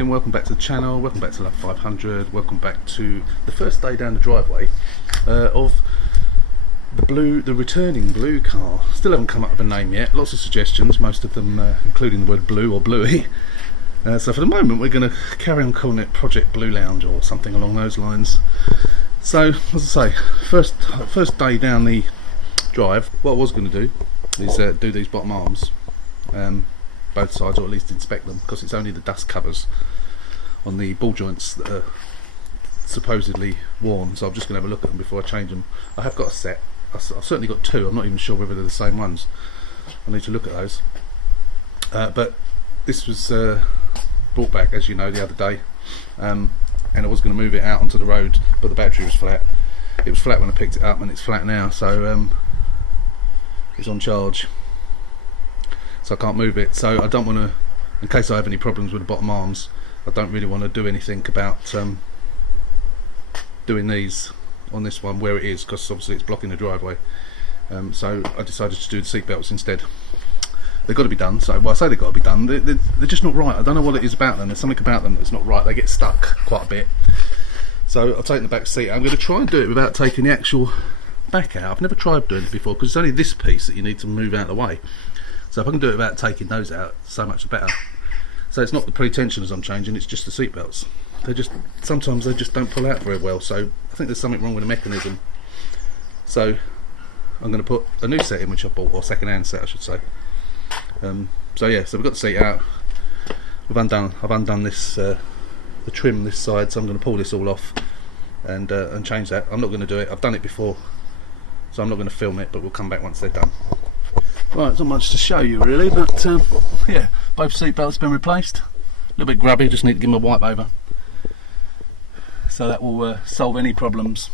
morning, welcome back to the channel, welcome back to Lab 500, welcome back to the first day down the driveway of the returning blue car. Still haven't come up with a name yet, lots of suggestions, most of them including the word blue or bluey. So for the moment we're going to carry on calling it Project Blue Lounge or something along those lines. So, as I say, first day down the drive, what I was going to do is do these bottom arms. Both sides, or at least inspect them, because it's only the dust covers on the ball joints that are supposedly worn, so I'm just going to have a look at them before I change them. I have got a set, I've certainly got two, I'm not even sure whether they're the same ones. I need to look at those. But this was brought back, as you know, the other day, and I was going to move it out onto the road, but the battery was flat. It was flat when I picked it up and it's flat now, so it's on charge. So I can't move it, so I don't want to, in case I have any problems with the bottom arms, I don't really want to do anything about doing these on this one where it is, because obviously it's blocking the driveway. So I decided to do the seat belts instead. They've got to be done, so, well, I say they've got to be done, they're just not right. I don't know what it is about them, there's something about them that's not right, they get stuck quite a bit. So I've taken the back seat. I'm going to try and do it without taking the actual back out. I've never tried doing it before, because it's only this piece that you need to move out of the way. So if I can do it without taking those out, so much the better. So it's not the pre-tensioners I'm changing, it's just the seat belts. Sometimes they just don't pull out very well, so I think there's something wrong with the mechanism. So I'm going to put a new set in, which I bought, or second-hand set I should say. So yeah, so we've got the seat out. I've undone this, the trim this side, so I'm going to pull this all off and change that. I'm not going to do it, I've done it before, so I'm not going to film it, but we'll come back once they're done. Right, it's not much to show you really, but yeah, both seat belts have been replaced. A little bit grubby, just need to give them a wipe over. So that will solve any problems,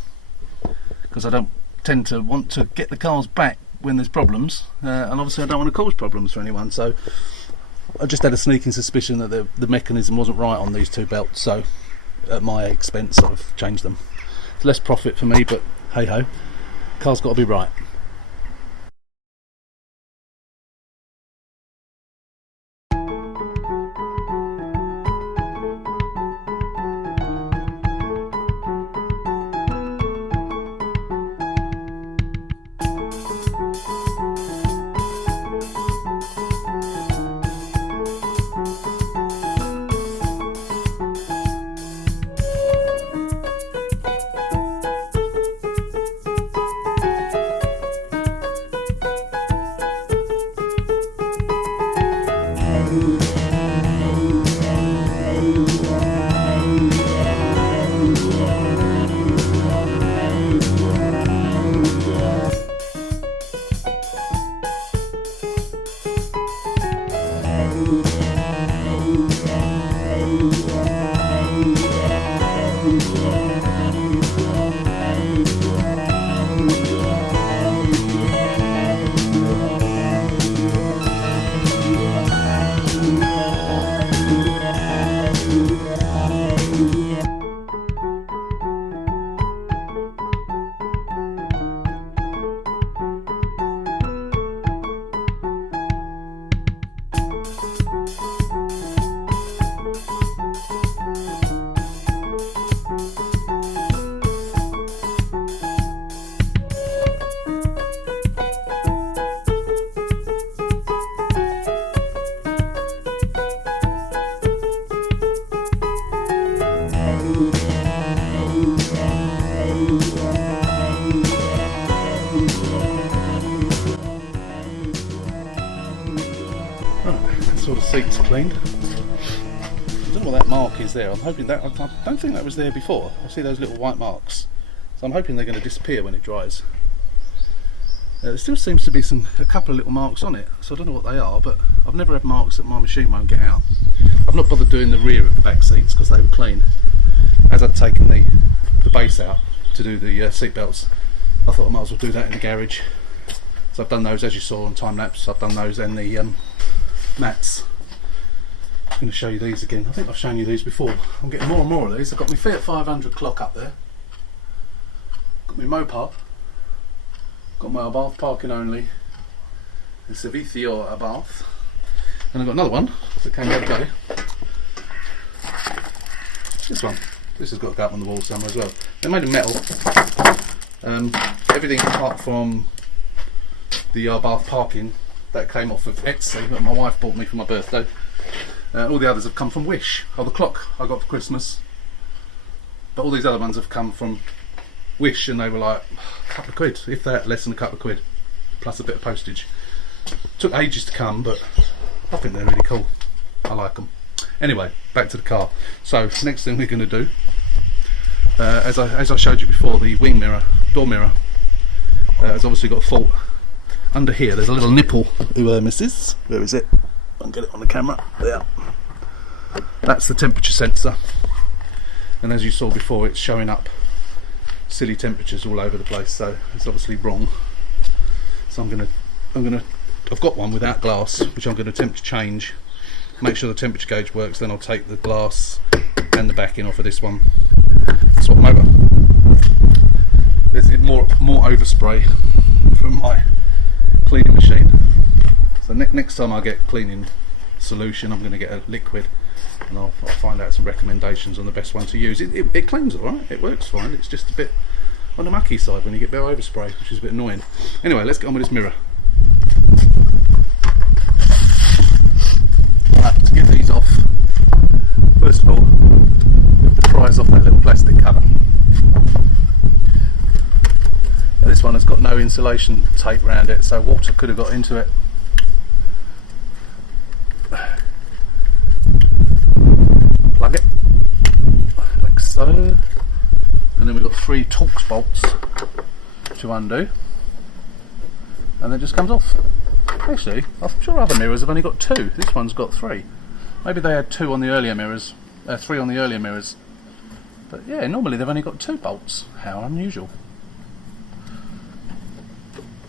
because I don't tend to want to get the cars back when there's problems, and obviously I don't want to cause problems for anyone, so I just had a sneaking suspicion that the mechanism wasn't right on these two belts, so at my expense I've changed them. It's less profit for me, but hey ho, car's got to be right. All the seats cleaned. I don't know what that mark is there. I'm hoping that, I don't think that was there before. I see those little white marks, so I'm hoping they're going to disappear when it dries. There still seems to be a couple of little marks on it, so I don't know what they are, but I've never had marks that my machine won't get out. I've not bothered doing the rear of the back seats because they were clean. As I'd taken the base out to do the seat belts, I thought I might as well do that in the garage. So I've done those, as you saw on time lapse. I've done those and the mats. I'm going to show you these again. I think I've shown you these before. I'm getting more and more of these. I've got my Fiat 500 clock up there. Got my Mopar. Got my Abarth parking only. The Servicio Abarth. And I've got another one that came the other day. This one. This has got to go up on the wall somewhere as well. They're made of metal. Everything apart from the Bath parking, that came off of Etsy that my wife bought me for my birthday. All the others have come from Wish. Oh, the clock I got for Christmas. But all these other ones have come from Wish, and they were like a couple of quid, if that, less than a couple of quid, plus a bit of postage. Took ages to come, but I think they're really cool. I like them. Anyway, back to the car. So next thing we're going to do, as I showed you before, the wing mirror, door mirror, has obviously got a fault under here. There's a little nipple. Ooh, misses. Where is it? I can get it on the camera. There. That's the temperature sensor, and as you saw before, it's showing up silly temperatures all over the place. So it's obviously wrong. So I've got one without glass, which I'm going to attempt to change. Make sure the temperature gauge works. Then I'll take the glass and the backing off of this one. Swap them over. There's more overspray from my cleaning machine. So next time I get cleaning solution, I'm going to get a liquid, and I'll find out some recommendations on the best one to use. It cleans alright, it works fine. It's just a bit on the mucky side when you get a bit of overspray, which is a bit annoying. Anyway, let's get on with this mirror. Right, to get these off, first of all, lift the prise off that little plastic cover. Now, this one has got no insulation tape around it, so water could have got into it. Unplug it, like so, and then we've got 3 Torx bolts to undo, and it just comes off. Actually, I'm sure other mirrors have only got 2. This one's got 3. Maybe they had 2 on the earlier mirrors, 3 on the earlier mirrors. But yeah, normally they've only got 2 bolts. How unusual.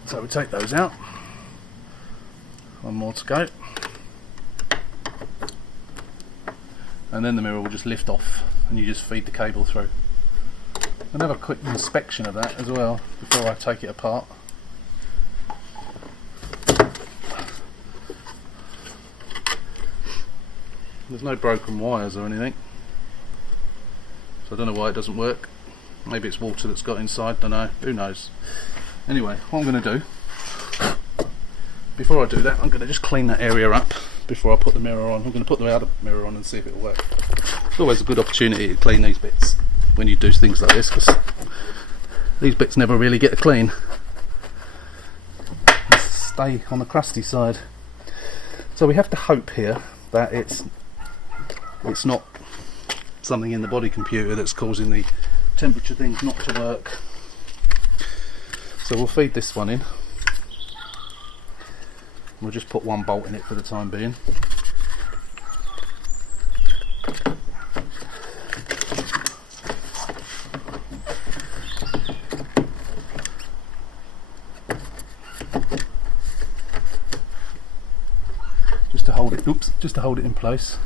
So we take those out. One more to go. And then the mirror will just lift off, and you just feed the cable through. I'll have a quick inspection of that as well before I take it apart. There's no broken wires or anything, so I don't know why it doesn't work. Maybe it's water that's got inside, don't know, who knows. Anyway, what I'm going to do, before I do that, I'm going to just clean that area up before I put the mirror on. I'm going to put the other mirror on and see if it'll work. It's always a good opportunity to clean these bits when you do things like this, because these bits never really get clean. Let's stay on the crusty side. So we have to hope here that it's not something in the body computer that's causing the temperature things not to work. So we'll feed this one in. We'll just put 1 bolt in it for the time being. Just to hold it in place.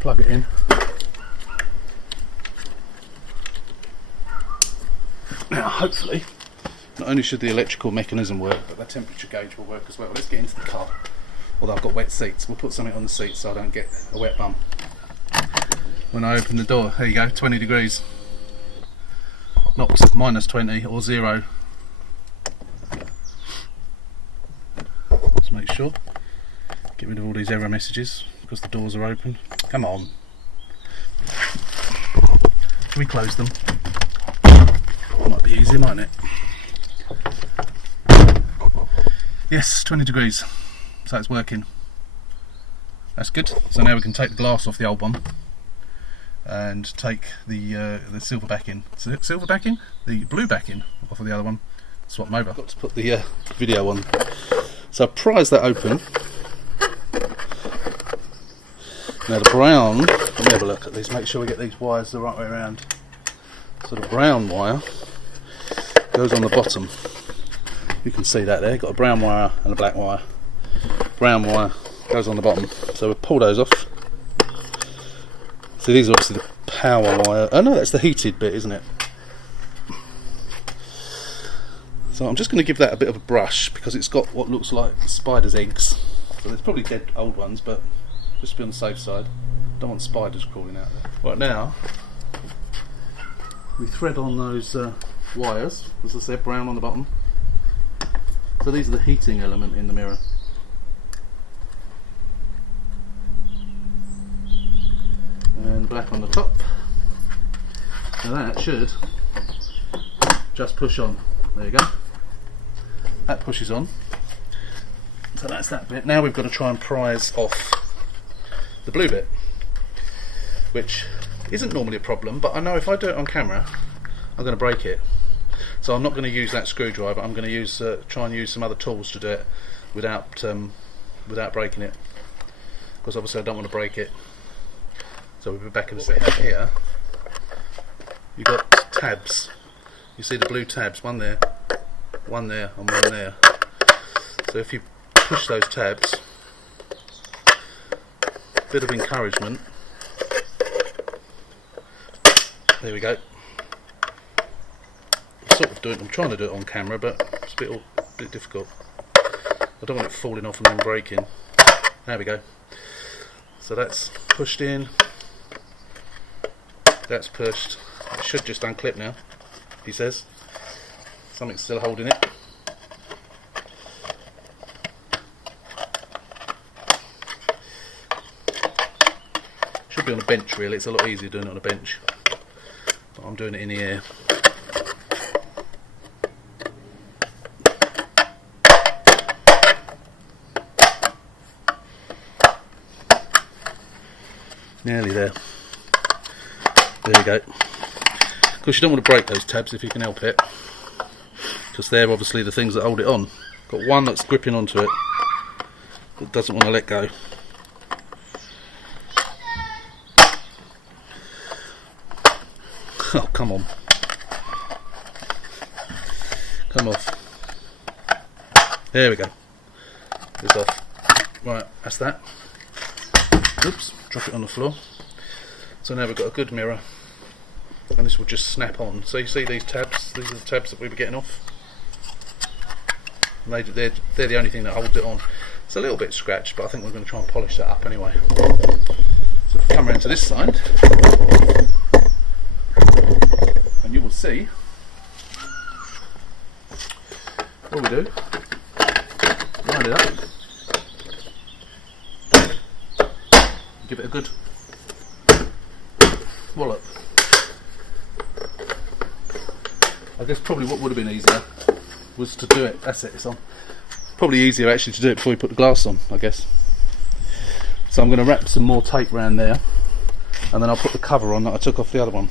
Plug it in. Now hopefully, not only should the electrical mechanism work, but the temperature gauge will work as well. Let's get into the car. Although I've got wet seats, we'll put something on the seat so I don't get a wet bum. When I open the door, there you go, 20 degrees. Not -20 or 0. Let's make sure. Get rid of all these error messages because the doors are open. Come on. Should we close them? Might be easy, mightn't it? Yes, 20 degrees. So it's working. That's good. So now we can take the glass off the old one and take the silver backing. Silver backing? The blue backing off of the other one. Swap them over. Got to put the video on. So I prise that open. Now the brown, let me have a look at these, make sure we get these wires the right way around. So the brown wire goes on the bottom. You can see that there, got a brown wire and a black wire. Brown wire goes on the bottom. So we'll pull those off. So these are obviously the power wire. Oh no, that's the heated bit, isn't it? So I'm just going to give that a bit of a brush because it's got what looks like spider's eggs. So there's probably dead old ones, but just to be on the safe side. Don't want spiders crawling out there. Right, now we thread on those wires, as I said, brown on the bottom. So these are the heating element in the mirror. And black on the top. Now that should just push on. There you go. That pushes on. So that's that bit. Now we've got to try and prise off the blue bit, which isn't normally a problem, but I know if I do it on camera I'm going to break it. So I'm not going to use that screwdriver. I'm going to use try and use some other tools to do it without breaking it, because obviously I don't want to break it. So we'll be back in a second. Here you've got tabs. You see the blue tabs, one there and one there. So if you push those tabs, bit of encouragement, there we go. I'm trying to do it on camera, but it's a bit difficult. I don't want it falling off and then breaking. There we go. So that's pushed in, that's pushed. It should just unclip now, he says. Something's still holding it. Should be on a bench really, it's a lot easier doing it on a bench. But I'm doing it in the air. Nearly there. There we go. Of course you don't want to break those tabs if you can help it, because they're obviously the things that hold it on. Got one that's gripping onto it that doesn't want to let go. Oh, come on. Come off. There we go. It's off. Right, that's that. Oops, drop it on the floor. So now we've got a good mirror, and this will just snap on. So you see these tabs, these are the tabs that we were getting off. And they're the only thing that holds it on. It's a little bit scratched, but I think we're going to try and polish that up anyway. So if we come around to this side, and you will see what we do. Line it up. Give it a good wallop. I guess probably what would have been easier was to do it. That's it, it's on. Probably easier actually to do it before you put the glass on, I guess. So I'm going to wrap some more tape around there, and then I'll put the cover on that I took off the other one.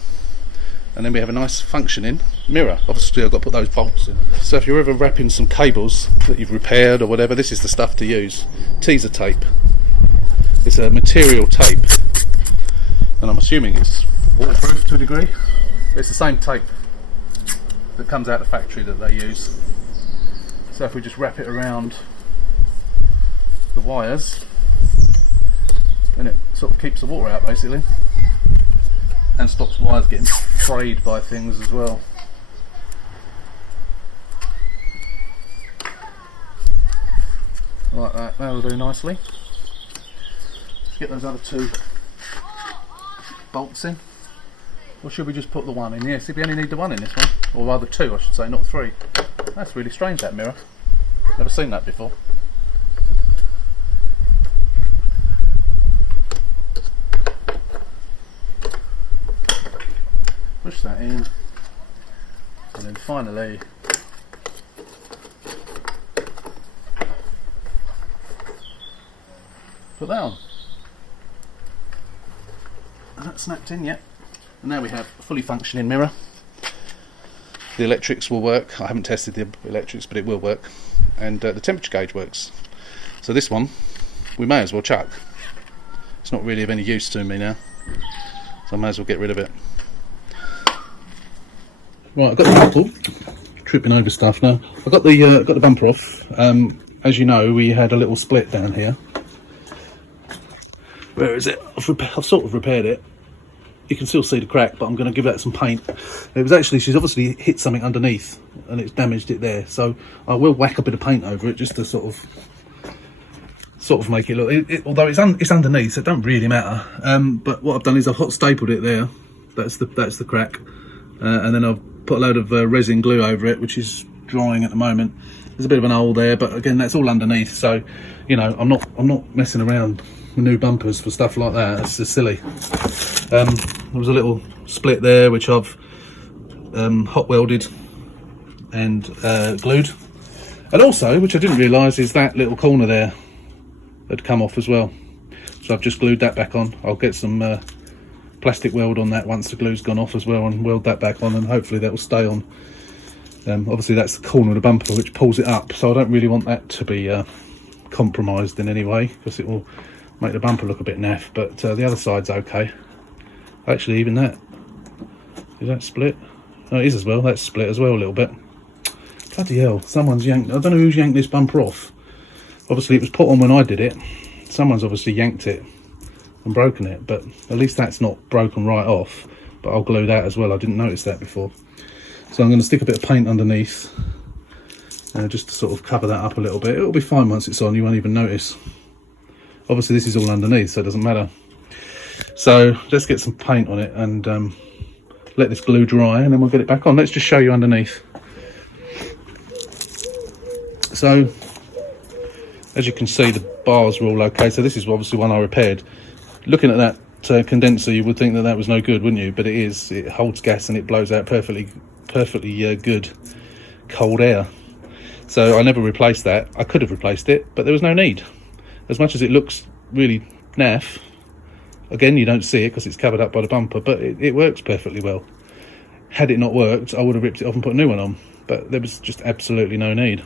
And then we have a nice functioning mirror. Obviously I've got to put those bolts in. So if you're ever wrapping some cables that you've repaired or whatever, this is the stuff to use. Teaser tape. It's a material tape, and I'm assuming it's waterproof to a degree. It's the same tape that comes out of the factory that they use. So if we just wrap it around the wires, then it sort of keeps the water out basically, and stops wires getting frayed by things as well. Like that, that'll do nicely. Get those other two bolts in, or should we just put the one in? Yes, we only need the one in this one, or rather two I should say, not three. That's really strange, that mirror. Never seen that before. Push that in, and then finally put that on. That snapped in yet, and now we have a fully functioning mirror. The electrics will work. I haven't tested the electrics, but it will work, and the temperature gauge works. So this one we may as well chuck. It's not really of any use to me now, so I may as well get rid of it. Right, I've got the couple. Tripping over stuff now. I've got the bumper off. As you know, we had a little split down here. Where is it? I've sort of repaired it. you can still see the crack, but I'm going to give that some paint. It was actually, she's obviously hit something underneath and it's damaged it there, so I will whack a bit of paint over it just to sort of make it look, although it's underneath, so it don't really matter. But what I've done is I've hot stapled it there. That's the crack, and then I've put a load of resin glue over it, which is drying at the moment. There's a bit of an hole there, but again, that's all underneath, so you know, I'm not messing around with new bumpers for stuff like that. That's just silly. There was a little split there which I've hot welded and glued, and also, which I didn't realise, is that little corner there had come off as well, so I've just glued that back on. I'll get some plastic weld on that once the glue's gone off as well, and weld that back on, and hopefully that will stay on. Obviously that's the corner of the bumper which pulls it up, so I don't really want that to be compromised in any way, because it will make the bumper look a bit naff. But the other side's okay. Actually, even that, is that split? Oh, it is as well. That's split as well a little bit. Bloody hell, someone's yanked, I don't know who's yanked this bumper off. Obviously it was put on when I did it. Someone's obviously yanked it and broken it, but at least that's not broken right off. But I'll glue that as well, I didn't notice that before. So I'm going to stick a bit of paint underneath, just to sort of cover that up a little bit. It'll be fine once it's on, you won't even notice. Obviously this is all underneath, so it doesn't matter. So let's get some paint on it and let this glue dry, and then we'll get it back on. Let's just show you underneath. So as you can see, the bars were all okay. So this is obviously one I repaired. Looking at that condenser, you would think that was no good, wouldn't you? But it is. It holds gas and it blows out perfectly good cold air. So I never replaced that. I could have replaced it, but there was no need. As much as it looks really naff, again, you don't see it because it's covered up by the bumper, but it works perfectly well. Had it not worked, I would have ripped it off and put a new one on, but there was just absolutely no need.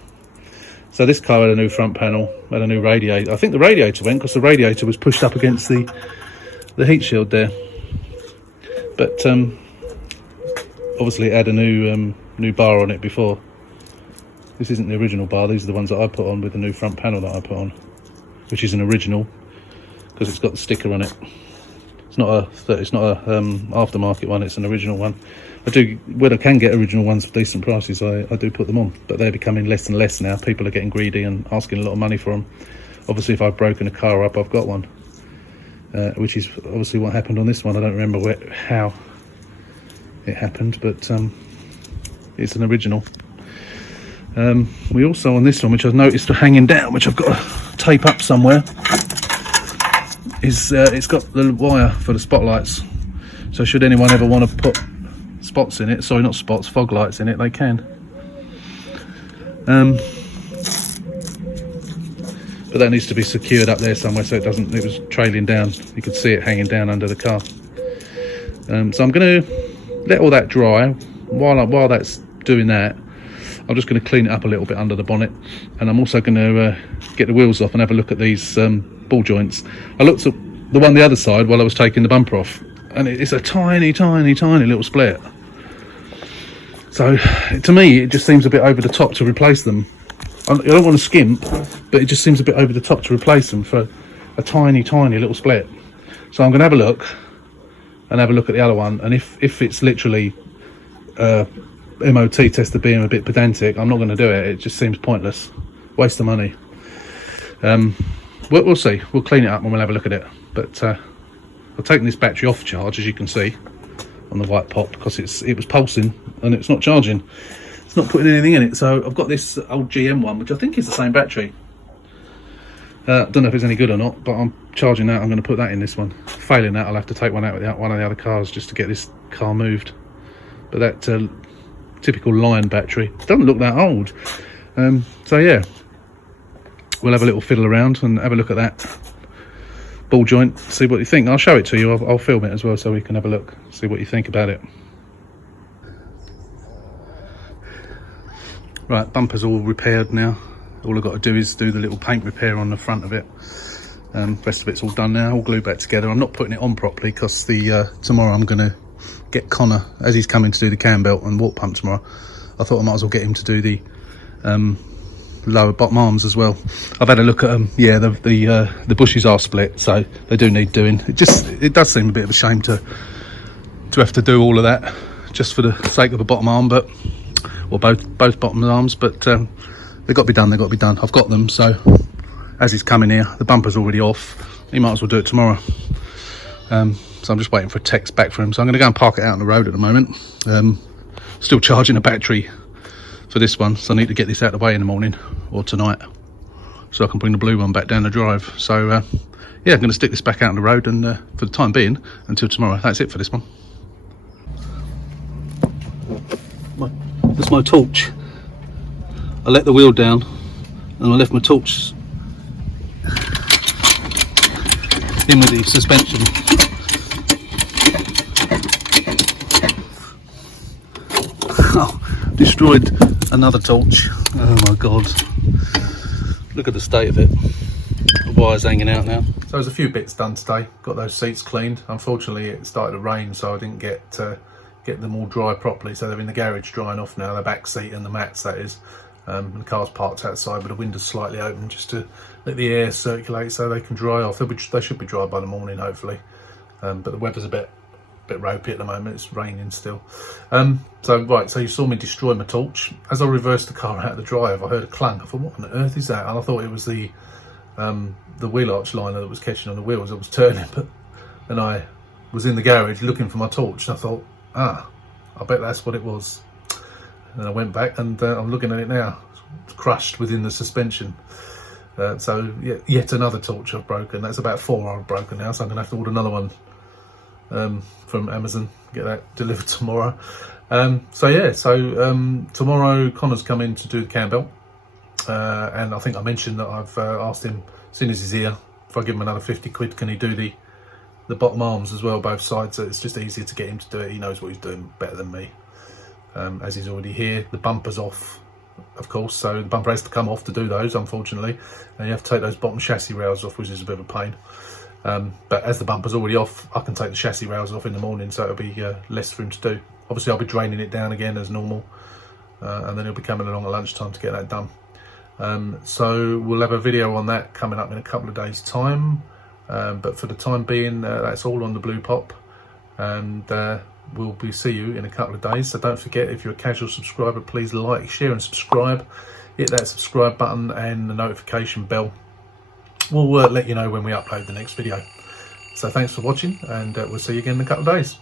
So this car had a new front panel, had a new radiator. I think the radiator went because the radiator was pushed up against the heat shield there. But obviously it had a new bar on it before. This isn't the original bar, these are the ones that I put on with the new front panel that I put on, which is an original because it's got the sticker on it. It's not a aftermarket one, it's an original one. When I can get original ones for decent prices, I do put them on, but they're becoming less and less now. People are getting greedy and asking a lot of money for them. Obviously if I've broken a car up, I've got one, which is obviously what happened on this one. I don't remember how it happened, but it's an original. We also, on this one, which I've noticed hanging down, which I've got to tape up somewhere, is it's got the wire for the spotlights. So should anyone ever want to put spots in it, sorry, not spots, fog lights in it, they can. But that needs to be secured up there somewhere so it doesn't, it was trailing down, you could see it hanging down under the car. So I'm going to let all that dry. While that's doing that, I'm just going to clean it up a little bit under the bonnet, and I'm also going to get the wheels off and have a look at these ball joints. I looked at the one the other side while I was taking the bumper off, and it's a tiny little split. So to me it just seems a bit over the top to replace them. I don't want to skimp, but it just seems a bit over the top to replace them for a tiny little split. So I'm going to have a look and have a look at the other one, and if it's literally MOT tester being a bit pedantic, I'm not going to do it. It just seems pointless, waste of money. We'll see, we'll clean it up and we'll have a look at it. But I've taken this battery off charge, as you can see on the white pop, because it was pulsing and it's not charging, it's not putting anything in it. So I've got this old GM one, which I think is the same battery. Don't know if it's any good or not, but I'm charging that. I'm going to put that in this one. Failing that, I'll have to take one out with one of the other cars just to get this car moved. But that typical Lion battery doesn't look that old. So yeah, we'll have a little fiddle around and have a look at that ball joint, see what you think. I'll show it to you, I'll film it as well so we can have a look, see what you think about it. Right, bumper's all repaired now. All I've got to do is do the little paint repair on the front of it. Rest of it's all done now, all glued back together. I'm not putting it on properly because tomorrow I'm going to get Connor, as he's coming to do the cam belt and walk pump tomorrow. I thought I might as well get him to do the lower bottom arms as well. I've had a look at them. Yeah, the bushes are split, so they do need doing. It does seem a bit of a shame to to have to do all of that just for the sake of a bottom arm, but or both bottom arms, but they've got to be done. They've got to be done. I've got them, so as he's coming here, the bumper's already off. He might as well do it tomorrow. So I'm just waiting for a text back from him. So I'm going to go and park it out on the road at the moment. Still charging a battery for this one, so I need to get this out of the way in the morning or tonight, so I can bring the blue one back down the drive. So yeah, I'm going to stick this back out on the road, and for the time being, until tomorrow, that's it for this one. That's my torch. I let the wheel down and I left my torch in with the suspension. Oh, destroyed another torch. Oh my god, look at the state of it. The wire's hanging out now. So there's a few bits done today. Got those seats cleaned. Unfortunately it started to rain, so I didn't get them all dry properly, so they're in the garage drying off now, the back seat and the mats, that is. And the car's parked outside, but the window's slightly open just to let the air circulate so they can dry off. They should be dry by the morning, hopefully. But the weather's a bit ropey at the moment. It's raining still. So you saw me destroy my torch. As I reversed the car out of the drive, I heard a clunk. I thought, what on earth is that? And I thought it was the wheel arch liner that was catching on the wheels. I was turning, but then I was in the garage looking for my torch, and I thought, I bet that's what it was. And I went back, and I'm looking at it now. It's crushed within the suspension. So yet another torch I've broken. That's about 4 I've broken now, so I'm gonna have to order another one from Amazon, get that delivered tomorrow. Tomorrow Connor's coming to do the cam belt, and I think I mentioned that I've asked him, as soon as he's here, if I give him another 50 quid, can he do the bottom arms as well, both sides? So it's just easier to get him to do it. He knows what he's doing better than me, as he's already here. The bumper's off, of course, so the bumper has to come off to do those, unfortunately, and you have to take those bottom chassis rails off, which is a bit of a pain. But as the bumper's already off, I can take the chassis rails off in the morning, so it'll be less for him to do. Obviously I'll be draining it down again as normal, and then he'll be coming along at lunchtime to get that done. So we'll have a video on that coming up in a couple of days time, but for the time being, that's all on the Blue Pop, and we'll see you in a couple of days. So don't forget, if you're a casual subscriber, please like, share and subscribe. Hit that subscribe button and the notification bell. We'll let you know when we upload the next video. So thanks for watching, and we'll see you again in a couple of days.